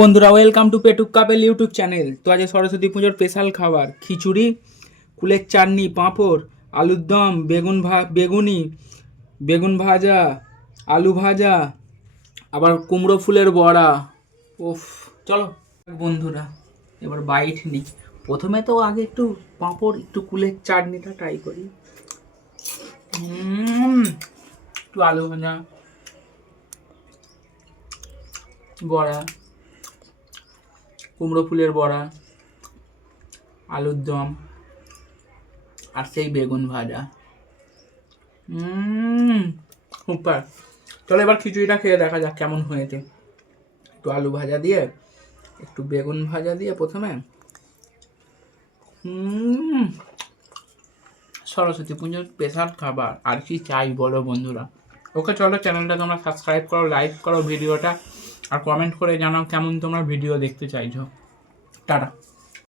বন্ধুরা, welcome to Petuk couple YouTube channel. তো আজ সরস্বতী পুজোর স্পেশাল খাবার খিচুড়ি, কুলের চাটনি, পাঁপড়, আলুর দম, বেগুন ভাজা, আলু ভাজা, আবার কুমড়ো ফুলের বড়া। ওফ, চলো বন্ধুরা এবার বাইট নিই। প্রথমে তো আগে একটু পাঁপড়, একটু কুলের চাটনিটা ট্রাই করি। একটু আলু ভাজা, বড়া, কুমড়ো ফুলের বড়া, আলুর দম, আর সেই বেগুন ভাজা। সুপার। চলো এবার খিচুড়িটা খেয়ে দেখা যাক কেমন হয়েছে। একটু আলু ভাজা দিয়ে, একটু বেগুন ভাজা দিয়ে প্রথমে। সরস্বতী পুজোর স্পেশাল খাবার, আর কি চাই বলো বন্ধুরা। ওকে চলো, চ্যানেলটা তোমরা সাবস্ক্রাইব করো, লাইক করো ভিডিওটা, আর কমেন্ট করে জানাও কেমন তোমরা ভিডিও দেখতে চাইছো। টাটা।